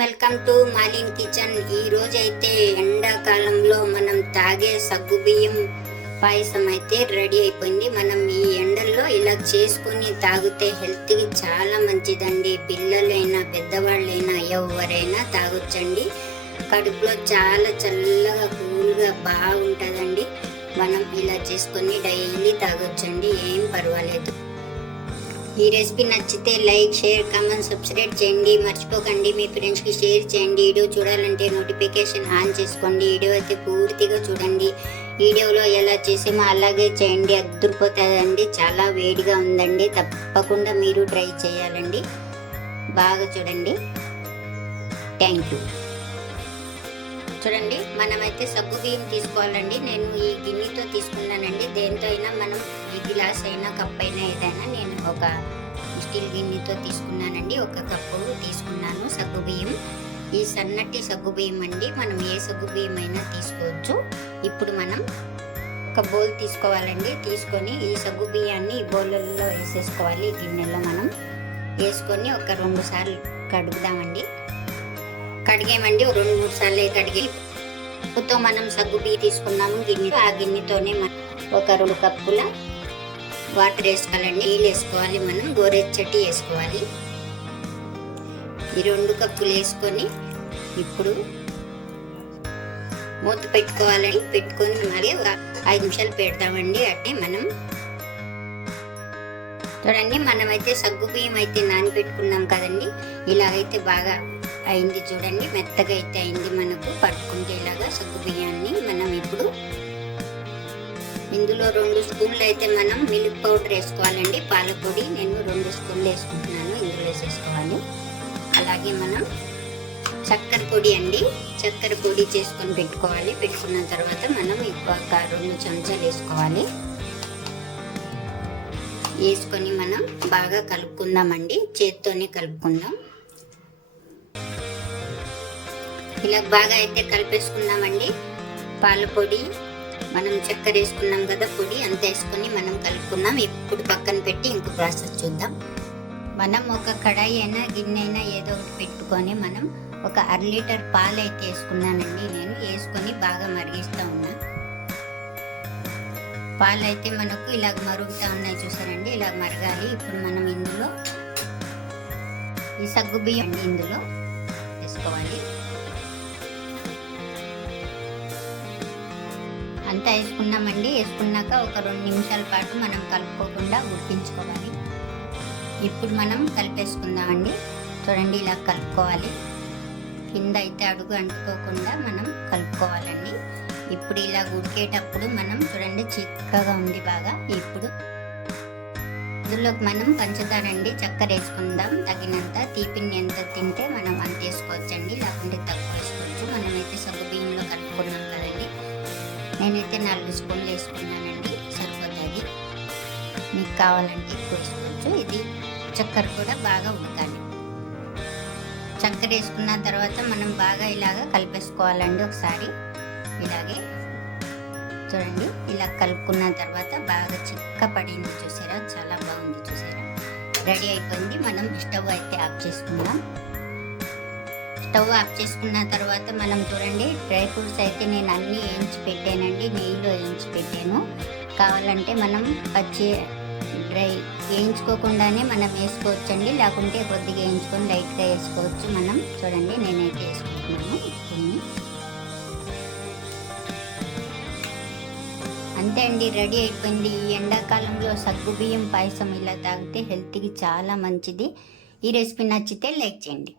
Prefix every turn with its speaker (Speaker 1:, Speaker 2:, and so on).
Speaker 1: Welcome to మాలిన్ kitchen. ఈ రోజు అయితే ఎండాకాలంలో మనం తాగే సగ్గు బియ్యం పాయసం అయితే రెడీ అయిపోయింది. మనం ఈ ఎండల్లో ఇలా చేసుకుని తాగితే హెల్త్కి చాలా మంచిదండి. పిల్లలైనా పెద్దవాళ్ళైనా ఎవరైనా తాగొచ్చండి. కడుపులో చాలా చల్లగా కూల్గా బాగుంటుందండి. మనం ఇలా చేసుకొని డైలీ తాగొచ్చండి. ఏం పర్వాలేదు. ఈ రెసిపీ నచ్చితే లైక్ షేర్ కామెంట్ సబ్స్క్రైబ్ చేయండి. మర్చిపోకండి. మీ ఫ్రెండ్స్కి షేర్ చేయండి. వీడియో చూడాలంటే నోటిఫికేషన్ ఆన్ చేసుకోండి. వీడియో అయితే పూర్తిగా చూడండి. వీడియోలో ఎలా చేసామో అలాగే చేయండి. అద్దరిపోతుందండి. చాలా వేడిగా ఉందండి. తప్పకుండా మీరు ట్రై చేయాలండి. బాగా చూడండి. థ్యాంక్ యూ చూడండి మనమైతే సగ్గు బియ్యం తీసుకోవాలండి. నేను ఈ గిన్నెతో తీసుకున్నానండి. దేంతో అయినా మనం ఈ గ్లాస్ అయినా కప్ అయినా ఏదైనా నేను ఒక స్టీల్ గిన్నెతో తీసుకున్నానండి. ఒక కప్పు తీసుకున్నాను సగ్గు బియ్యం ఈ సన్నటి సగ్గు బియ్యం అండి. మనం ఏ సగ్గు బియ్యం అయినా తీసుకోవచ్చు. ఇప్పుడు మనం ఒక బౌల్ తీసుకోవాలండి. తీసుకొని ఈ సగ్గు బియ్యాన్ని ఈ బౌల్లో వేసేసుకోవాలి. గిన్నెలో మనం వేసుకొని ఒక రెండు సార్లు కడుగుదామండి. కడిగేమండి. రెండు మూడు సార్లు కడిగి ఉప్పుతో మనం సగ్గు బియ్య తీసుకున్నాము. గిన్నె ఆ గిన్నెతోనే మనం ఒక రెండు కప్పుల వాటర్ వేసుకోవాలండి. నీళ్ళు వేసుకోవాలి మనం. గోరెచ్చటి వేసుకోవాలి. ఈ రెండు కప్పులు వేసుకొని ఇప్పుడు మూత పెట్టుకోవాలని పెట్టుకొని మరి ఐదు నిమిషాలు పెడతామండి. అంటే మనం చూడండి మనమైతే సగ్గు బియ్యం అయితే నానబెట్టుకున్నాం కదండి. ఇలాగైతే బాగా అయింది చూడండి. మెత్తగా అయితే అయింది మనకు. పట్టుకుంటే ఇలాగా సగ్గు బియ్యాన్ని మనం ఇప్పుడు ఇందులో రెండు స్పూన్లు అయితే మనం మిల్క్ పౌడర్ వేసుకోవాలండి. పాల పొడి నేను రెండు స్పూన్లు వేసుకుంటున్నాను ఇందులో వేసేసుకోవాలి. అలాగే మనం చక్కెర పొడి అండి చక్కెర పొడి చేసుకొని పెట్టుకోవాలి. పెట్టుకున్న తర్వాత మనం ఒక రెండు చెంచాలు వేసుకోవాలి. వేసుకొని మనం బాగా కలుపుకుందామండి. చేత్తోనే కలుపుకుందాం. ఇలా బాగా అయితే కలిపేసుకుందామండి. పాల పొడి మనం చక్కెర వేసుకున్నాం కదా పొడి అంత వేసుకొని మనం కలుపుకుందాం. ఇప్పుడు పక్కన పెట్టి ఇంకో ప్రాసెస్ చూద్దాం. మనం ఒక కడాయి అయినా గిన్నె అయినా ఏదో ఒకటి పెట్టుకొని మనం ఒక అర లీటర్ పాలు అయితే వేసుకున్నానండి. నేను వేసుకొని బాగా మరిగిస్తూ ఉన్నా. పాలు అయితే మనకు ఇలాగ మరుగుతూ ఉన్నాయి చూసారండి. ఇలాగ మరగాలి. ఇప్పుడు మనం ఇందులో ఈ సగ్గు బియ్యం ఇందులో వేసుకోవాలి. అంతా వేసుకున్నామండి వేసుకున్నాక ఒక రెండు నిమిషాల పాటు మనం కలుపుకోకుండా ఉడికించుకోవాలి ఇప్పుడు మనం కలిపేసుకుందామండి. చూడండి ఇలా కలుపుకోవాలి. కింద అయితే అడుగు అంటుకోకుండా మనం కలుపుకోవాలండి. ఇప్పుడు ఇలా ఉడికేటప్పుడు మనం చూడండి చిక్కగా ఉంది బాగా. ఇప్పుడు ఇందులోకి మనం పంచదార అండి చక్కెర వేసుకుందాం. తగినంత తీపిని ఎంత తింటే మనం అంత వేసుకోవచ్చండి. లేకుంటే తక్కువ వేసుకోవచ్చు. మనమైతే సగ్గు బియ్యంలో కలుపుకున్నాం నేనైతే నాలుగు స్పూన్లు వేసుకున్నానండి సరిపోతుంది. మీకు కావాలంటే ఎక్కువ వేసుకోవచ్చు. ఇది చక్కెర కూడా బాగా ఉడకాలి. చక్కెర వేసుకున్న తర్వాత మనం బాగా ఇలాగా కలిపేసుకోవాలండి ఒకసారి. ఇలాగే చూడండి ఇలా కలుపుకున్న తర్వాత బాగా చిక్క పడింది చూసారా? చాలా బాగుంది చూసారా? రెడీ అయిపోయింది. మనం స్టవ్ అయితే ఆఫ్ చేసుకుందాం. స్టవ్ ఆఫ్ చేసుకున్న తర్వాత మనం చూడండి డ్రై ఫ్రూట్స్ అయితే నేను అన్నీ వేయించి పెట్టానండి నెయ్యిలో వేయించి పెట్టాను. కావాలంటే మనం పచ్చి డ్రై వేయించుకోకుండానే మనం వేసుకోవచ్చండి లేకుంటే కొద్దిగా వేయించుకొని లైట్గా వేసుకోవచ్చు మనం. చూడండి నేనైతే వేసుకుంటున్నాను. కొన్ని అంతే అండి రెడీ అయిపోయింది. ఈ ఎండాకాలంలో సగ్గు బియ్యం పాయసం ఇలా తాగితే హెల్త్కి చాలా మంచిది. ఈ రెసిపీ నచ్చితే లైక్ చేయండి.